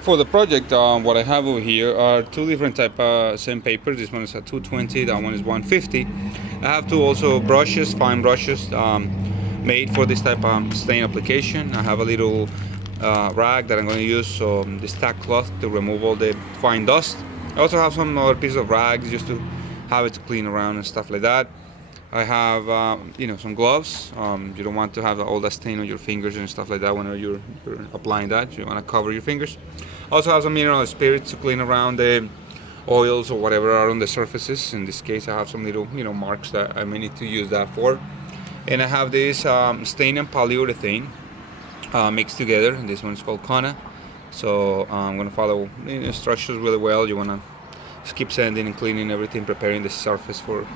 For the project, what I have over here are two different type of sandpaper. This one is a 220, that one is 150. I have two also brushes, fine brushes, made for this type of stain application. I have a little rag that I'm going to use, so the stack cloth to remove all the fine dust. I also have some other pieces of rags just to have it to clean around and stuff like that. I have, some gloves. You don't want to have all that stain on your fingers and stuff like that whenever you're applying that. You want to cover your fingers. Also have some mineral spirits to clean around the oils or whatever are on the surfaces. In this case, I have some little, marks that I may need to use that for. And I have this stain and polyurethane mixed together. And this one is called Kana. So I'm going to follow the instructions really well. You want to just keep sanding and cleaning everything, preparing the surface for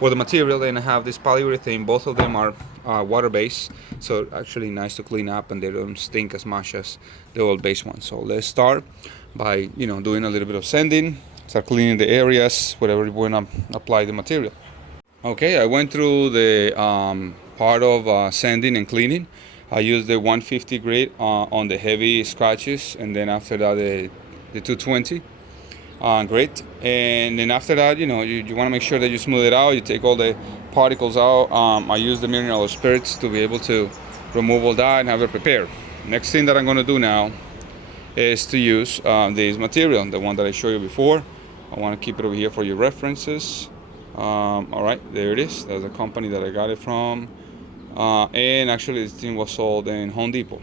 the material. And I have this polyurethane. Both of them are water-based, so actually nice to clean up, and they don't stink as much as the oil-based one. So let's start by doing a little bit of sanding, start cleaning the areas wherever you want to apply the material. Okay, I went through the part of sanding and cleaning. I used the 150 grit on the heavy scratches, and then after that the 220 grit, and then after that you want to make sure that you smooth it out. You take all the particles out. I use the mineral spirits to be able to remove all that and have it prepared. Next thing that I'm going to do now is to use this material, the one that I showed you before. I want to keep it over here for your references. All right, there it is. That's the company that I got it from, and actually this thing was sold in Home Depot.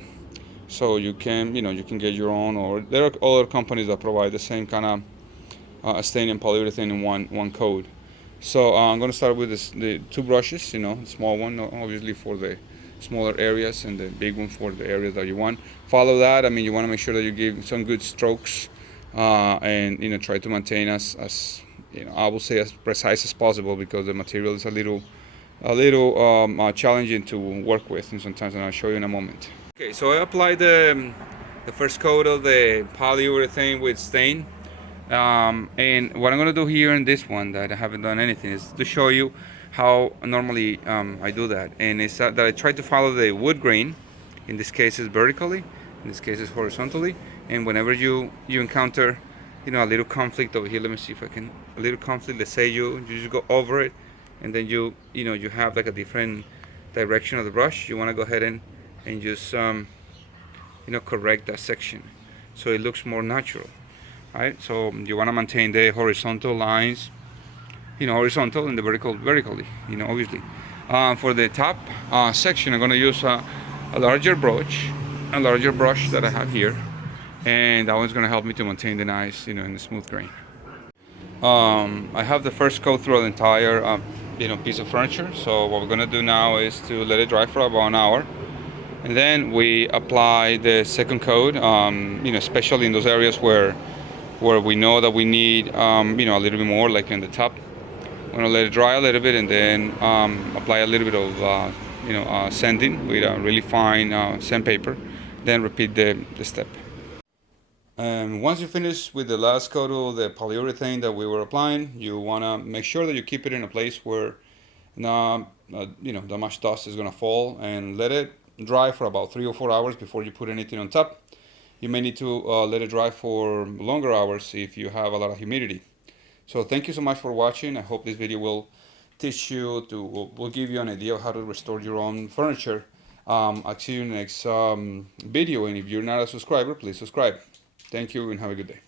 So you can get your own, or there are other companies that provide the same kind of stain and polyurethane in one coat. So I'm going to start with the two brushes, the small one obviously for the smaller areas, and the big one for the areas that you want. Follow that. You want to make sure that you give some good strokes, and try to maintain as I will say as precise as possible, because the material is a little challenging to work with, and sometimes, and I'll show you in a moment. Okay, so I applied the first coat of the polyurethane with stain. And what I'm going to do here in this one, that I haven't done anything, is to show you how normally I do that. And it's that I try to follow the wood grain. In this case it's vertically, in this case it's horizontally. And whenever you encounter a little conflict over here, let me see if I can, a little conflict, let's say you just go over it, and then you have like a different direction of the brush, you want to go ahead and just correct that section so it looks more natural. Right, so you want to maintain the horizontal lines, horizontal, and the vertically, obviously. For the top section, I'm going to use a larger brush that I have here, and that one's going to help me to maintain the nice, and the smooth grain. I have the first coat through the entire, piece of furniture. So what we're going to do now is to let it dry for about an hour, and then we apply the second coat, especially in those areas where we know that we need a little bit more, like in the top. I'm going to let it dry a little bit, and then apply a little bit of sanding with a really fine sandpaper, then repeat the step. Once you finish with the last coat of the polyurethane that we were applying, you want to make sure that you keep it in a place where not much dust is going to fall, and let it dry for about 3 or 4 hours before you put anything on top. You may need to let it dry for longer hours if you have a lot of humidity. So thank you so much for watching. I hope this video will teach you will give you an idea of how to restore your own furniture. I'll see you in the next video, and if you're not a subscriber, please subscribe. Thank you and have a good day.